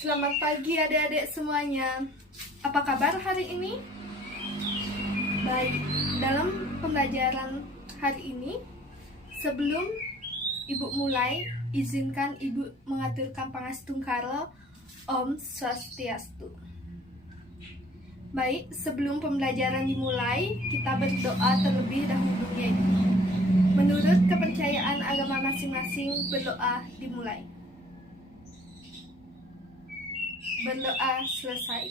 Selamat pagi adik-adik semuanya. Apa kabar hari ini? Baik, dalam pembelajaran hari ini, sebelum Ibu mulai, izinkan Ibu mengaturkan Pangestu Karo Om Swastiastu. Baik, sebelum pembelajaran dimulai, kita berdoa terlebih dahulu yaitu menurut kepercayaan agama masing-masing, berdoa dimulai. Berdoa selesai.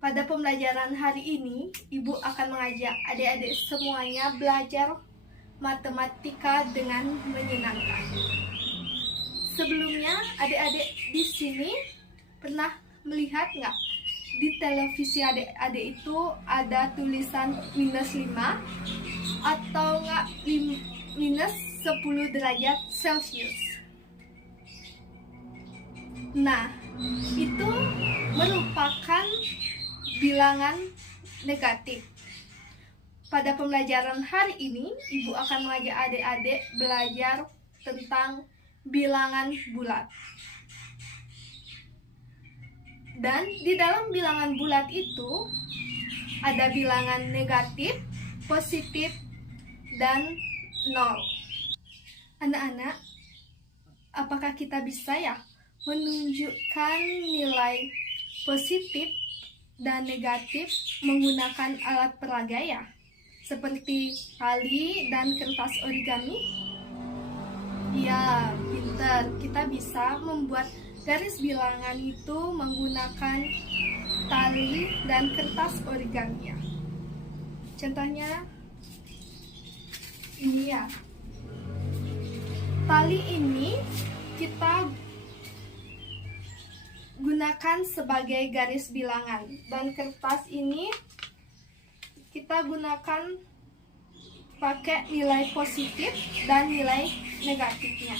Pada pembelajaran hari ini, Ibu akan mengajak adik-adik semuanya belajar matematika dengan menyenangkan. Sebelumnya, adik-adik di sini pernah melihat nggak? Di televisi adik-adik itu ada tulisan minus 5 atau nggak minus 10 derajat Celcius. Nah, itu merupakan bilangan negatif. Pada pembelajaran hari ini, Ibu akan mengajak adik-adik belajar tentang bilangan bulat. Dan di dalam bilangan bulat itu ada bilangan negatif, positif, dan nol. Anak-anak, apakah kita bisa menunjukkan nilai positif dan negatif menggunakan alat peraga seperti tali dan kertas origami? Ya, pintar. Kita bisa membuat garis bilangan itu menggunakan tali dan kertas origami. Contohnya ini tali ini kita gunakan sebagai garis bilangan, dan kertas ini kita gunakan pakai nilai positif dan nilai negatifnya.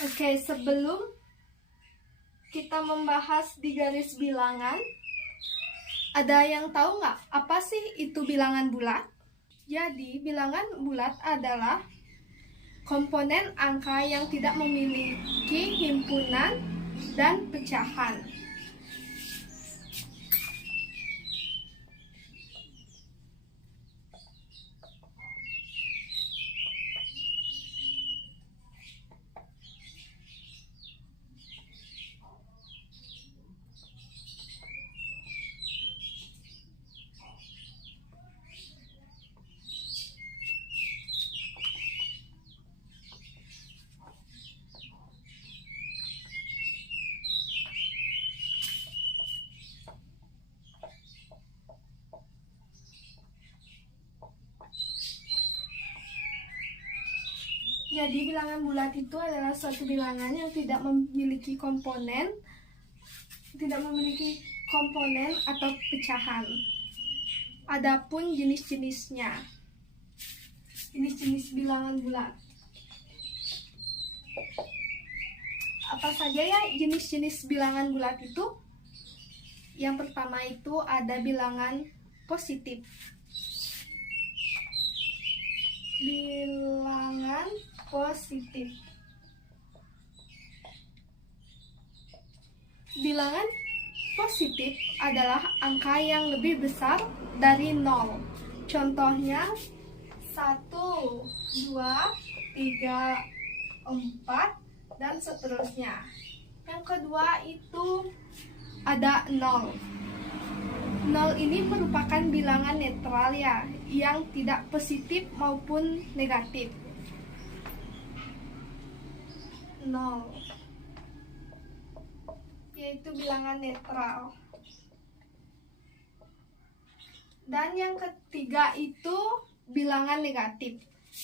Oke, sebelum kita membahas di garis bilangan, ada yang tahu nggak apa sih itu bilangan bulat? Jadi, bilangan bulat adalah komponen angka yang tidak memiliki himpunan dan pecahan. Jadi bilangan bulat itu adalah suatu bilangan yang tidak memiliki komponen atau pecahan. Adapun jenis-jenisnya, jenis-jenis bilangan bulat. Apa saja jenis-jenis bilangan bulat itu? Yang pertama itu ada bilangan positif. Bilangan positif. Bilangan positif adalah angka yang lebih besar dari 0. Contohnya 1, 2, 3, 4, dan seterusnya. Yang kedua itu ada 0. 0 ini merupakan bilangan netral yang tidak positif maupun negatif. 0 yaitu bilangan netral. Dan yang ketiga itu bilangan negatif.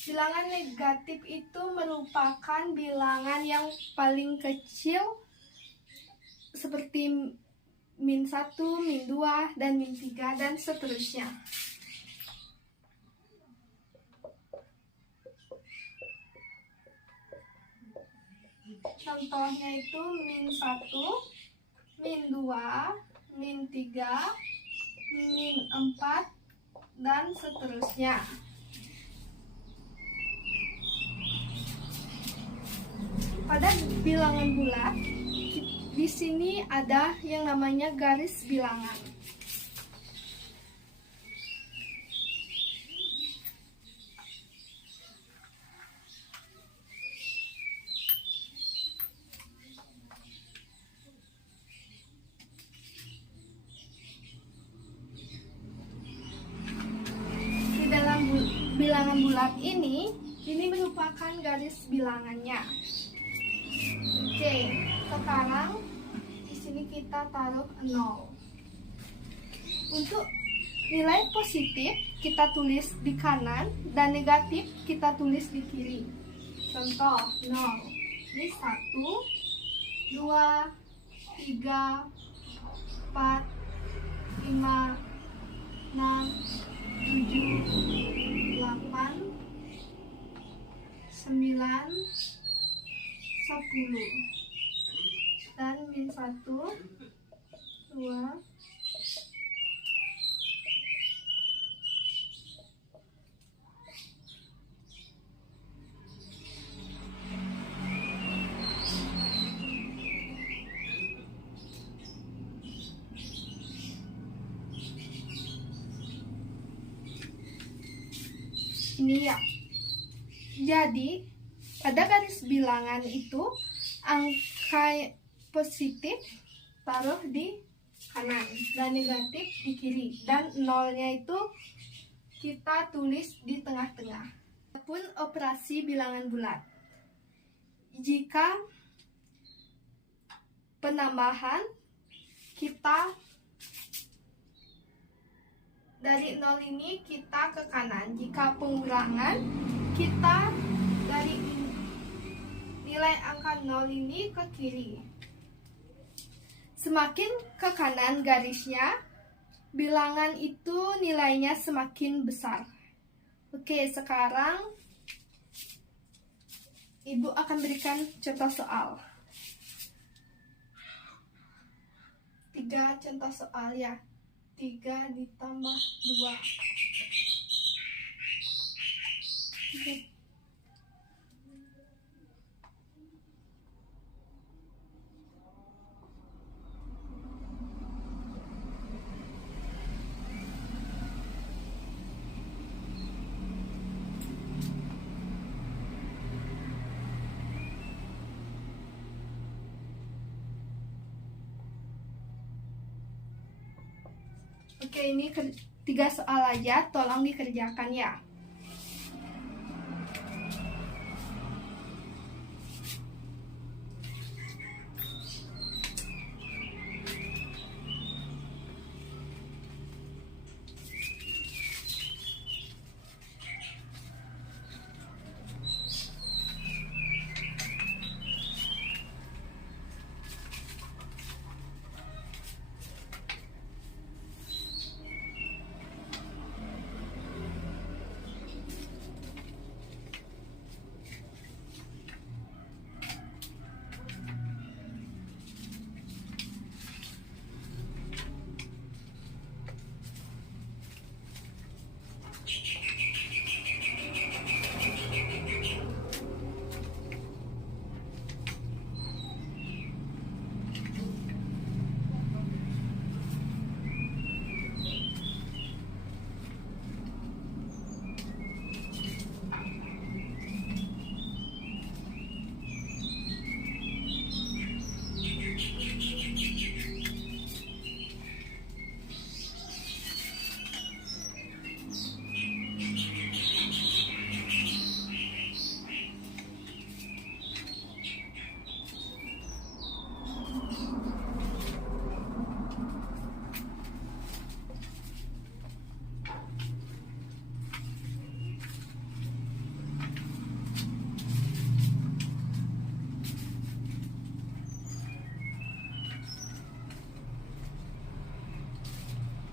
Bilangan negatif itu merupakan bilangan yang paling kecil seperti min 1, min 2, dan min 3, dan seterusnya. Contohnya itu min 1, min 2, min 3, min 4, dan seterusnya. Pada bilangan bulat, di sini ada yang namanya garis bilangan. Di dalam bilangan bulat ini merupakan garis bilangannya. Oke, sekarang di sini kita taruh 0. Untuk nilai positif kita tulis di kanan dan negatif kita tulis di kiri. Contoh 0. Ini 1, 2, 3, 4, 5, 6, 7, 8, 9, 10, dan min 1, 2, ini ya. Jadi pada garis bilangan itu angka positif taruh di kanan dan negatif di kiri, dan nolnya itu kita tulis di tengah-tengah. Pun operasi bilangan bulat, jika penambahan kita dari 0 ini kita ke kanan, jika pengurangan kita dari nilai angka 0 ini ke kiri. Semakin ke kanan garisnya, bilangan itu nilainya semakin besar. Oke, sekarang Ibu akan berikan contoh soal. 3 contoh soal ya. 3 ditambah 2. Oke, ini 3 soal aja, tolong dikerjakan ya.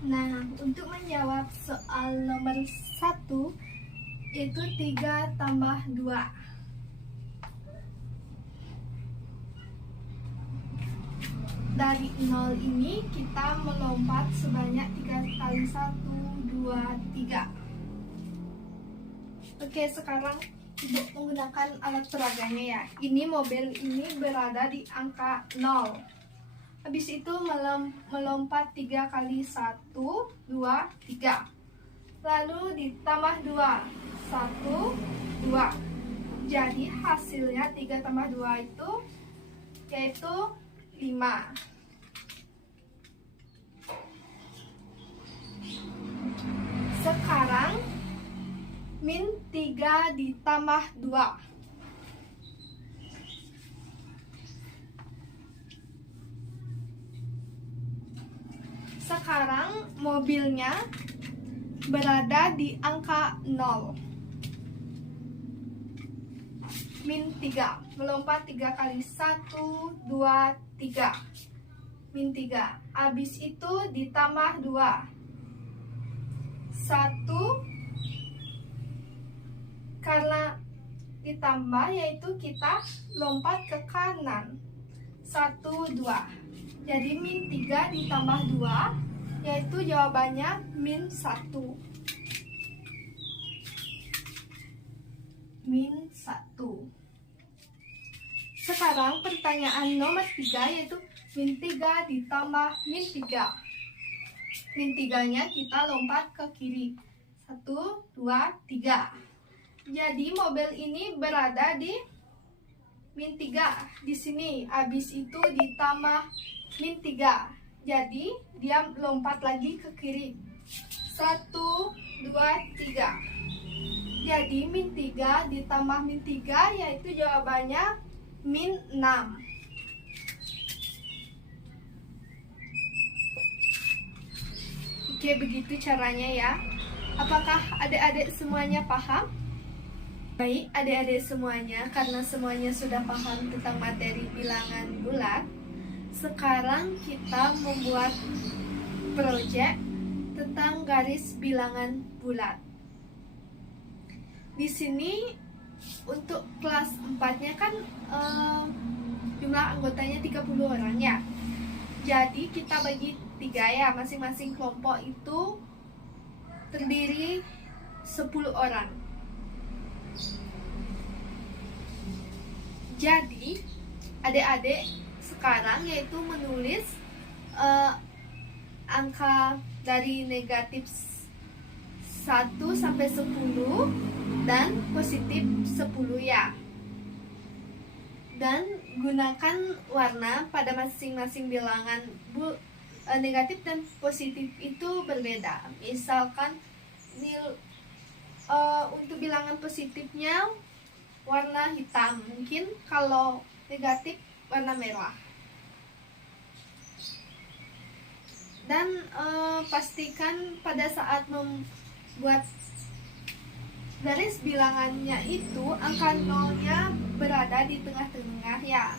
Nah, untuk menjawab soal nomor 1, yaitu 3 tambah 2. dari 0 ini kita melompat sebanyak 3 kali. 1, 2, 3. Oke, sekarang Ibu menggunakan alat peraganya ya. Ini mobil ini berada di angka 0. Habis itu melompat 3 kali. 1, 2, 3. Lalu ditambah 2. 1, 2. Jadi hasilnya 3 tambah 2 itu yaitu 5. Sekarang min 3 ditambah 2. Sekarang mobilnya berada di angka 0. Min 3. Melompat 3 kali. 1, 2, 3. Min 3. Habis itu ditambah 2. 1. Karena ditambah yaitu kita lompat ke kanan. 1, 2. Jadi min 3 ditambah 2 yaitu jawabannya min 1. Min 1. Sekarang pertanyaan nomor 3 yaitu min 3 ditambah min 3. Min 3-nya kita lompat ke kiri. 1, 2, 3. Jadi mobil ini berada di min 3 di sini. Habis itu ditambah min 3. Jadi dia lompat lagi ke kiri. 1, 2, 3. Jadi min 3 ditambah min 3 yaitu jawabannya min 6. Oke, begitu caranya ya. Apakah adik-adik semuanya paham? Baik, adik-adik semuanya, karena semuanya sudah paham tentang materi bilangan bulat, sekarang kita membuat proyek tentang garis bilangan bulat. Di sini untuk kelas 4-nya kan jumlah anggotanya 30 orang ya. Jadi kita bagi 3 ya, masing-masing kelompok itu terdiri 10 orang. Jadi adik-adik sekarang yaitu menulis angka dari negatif 1 sampai 10 dan positif 10 ya. Dan gunakan warna pada masing-masing bilangan negatif dan positif itu berbeda. Misalkan untuk bilangan positifnya warna hitam, mungkin kalau negatif warna merah. Dan pastikan pada saat membuat garis bilangannya itu angka nolnya berada di tengah-tengah ya.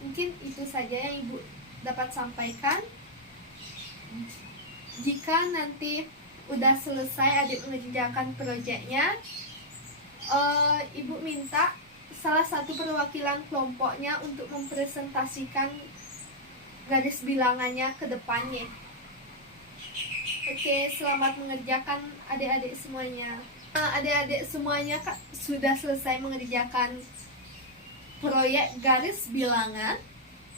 Mungkin itu saja yang Ibu dapat sampaikan. Jika nanti udah selesai adik mengerjakan proyeknya, Ibu minta salah satu perwakilan kelompoknya untuk mempresentasikan garis bilangannya ke depannya. Oke, selamat mengerjakan adik-adik semuanya. Adik-adik semuanya sudah selesai mengerjakan proyek garis bilangan.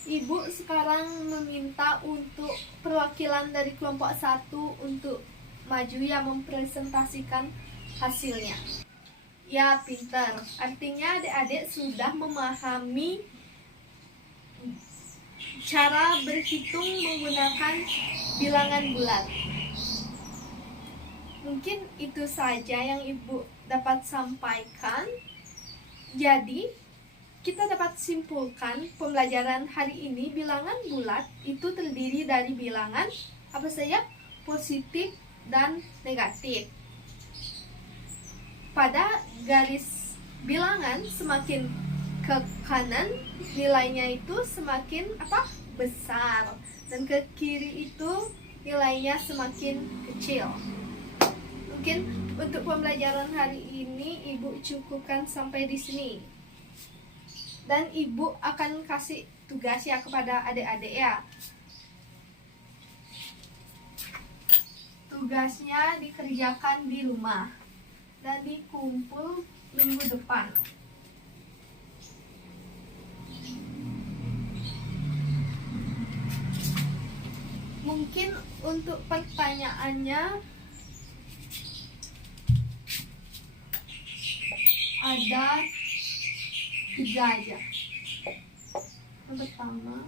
Ibu sekarang meminta untuk perwakilan dari kelompok 1 untuk maju ya, mempresentasikan hasilnya. Ya, pintar. Artinya adik-adik sudah memahami cara berhitung menggunakan bilangan bulat. Mungkin itu saja yang Ibu dapat sampaikan. Jadi, kita dapat simpulkan pembelajaran hari ini bilangan bulat itu terdiri dari bilangan apa saja? Positif dan negatif. Pada garis bilangan semakin ke kanan nilainya itu semakin besar, dan ke kiri itu nilainya semakin kecil. Mungkin untuk pembelajaran hari ini Ibu cukupkan sampai di sini. Dan Ibu akan kasih tugas ya kepada adik-adik ya. Tugasnya dikerjakan di rumah dan dikumpul minggu depan. Mungkin untuk pertanyaannya ada 3 aja. Yang pertama,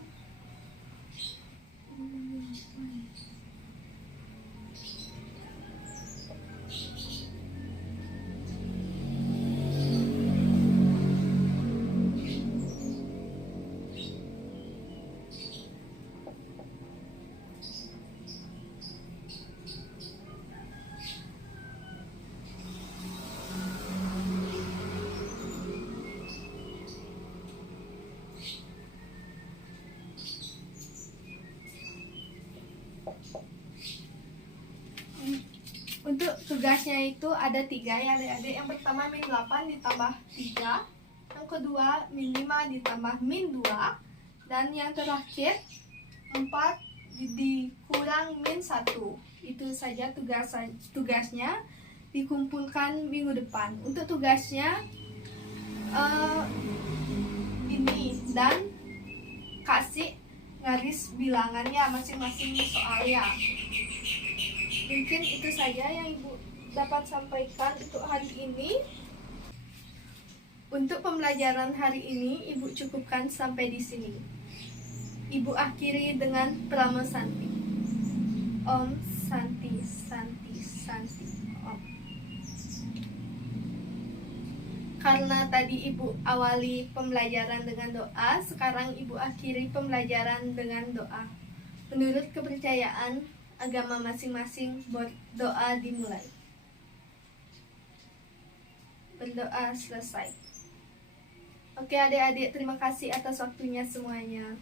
untuk tugasnya itu ada 3 ya adik-adik. Yang pertama min 8 ditambah 3, yang kedua min 5 ditambah min 2, dan yang terakhir 4 dikurang min 1. Itu saja tugasnya, dikumpulkan minggu depan. Untuk tugasnya ini, dan kasih garis bilangannya masing-masing soalnya. Mungkin itu saja yang Ibu dapat sampaikan untuk hari ini. Untuk pembelajaran hari ini Ibu cukupkan sampai di sini. Ibu akhiri dengan Prama Santi. Om Santi Santi Santi Om. Karena tadi Ibu awali pembelajaran dengan doa, sekarang Ibu akhiri pembelajaran dengan doa. Menurut kepercayaan agama masing-masing, doa dimulai. Berdoa selesai. Oke adik-adik, terima kasih atas waktunya semuanya.